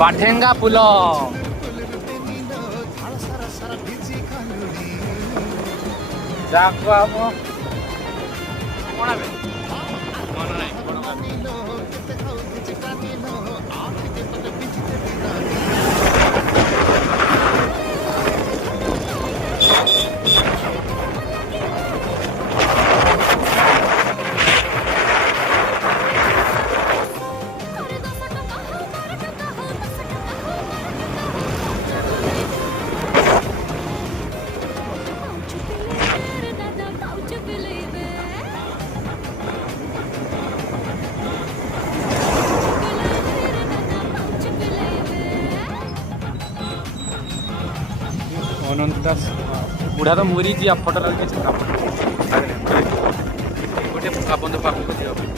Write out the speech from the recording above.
ବାଠେଙ୍ଗା ପୁଲ ଯାହାକୁ ଆମ ଅନନ୍ତ ଦାସ ବୁଢ଼ା ତ ମରିଛି ଫଟୋ ଗୋଟେ ବନ୍ଧୁ ପାଖକୁ ଯିବ।